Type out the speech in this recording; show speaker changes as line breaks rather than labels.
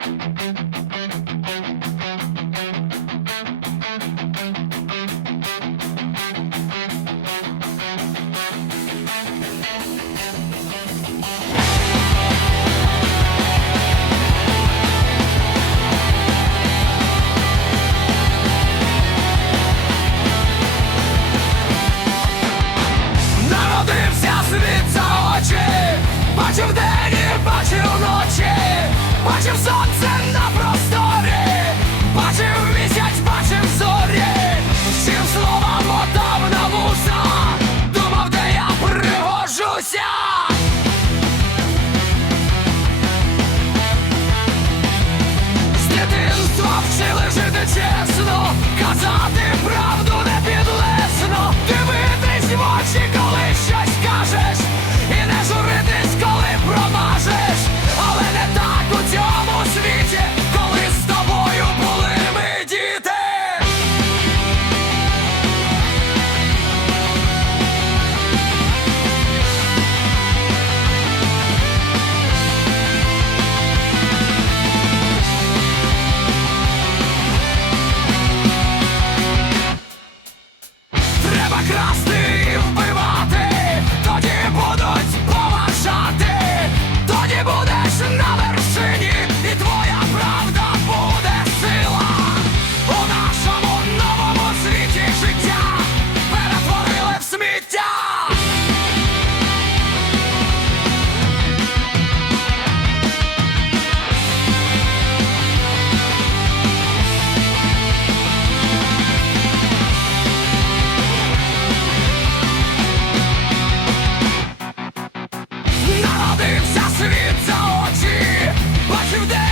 Народився світ за очі, бачив день за світ очи, очі, бачив.